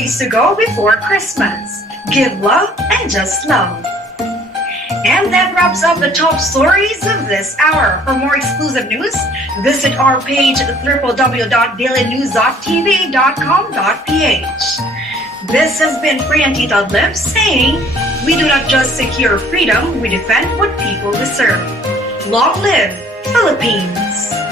days to go before Christmas. Give love and just love. And that wraps up the top stories of this hour. For more exclusive news, visit our page www.dailynewstv.com.ph. This has been Priyanti Tadlib saying, we do not just secure freedom, we defend what people deserve. Long live Philippines!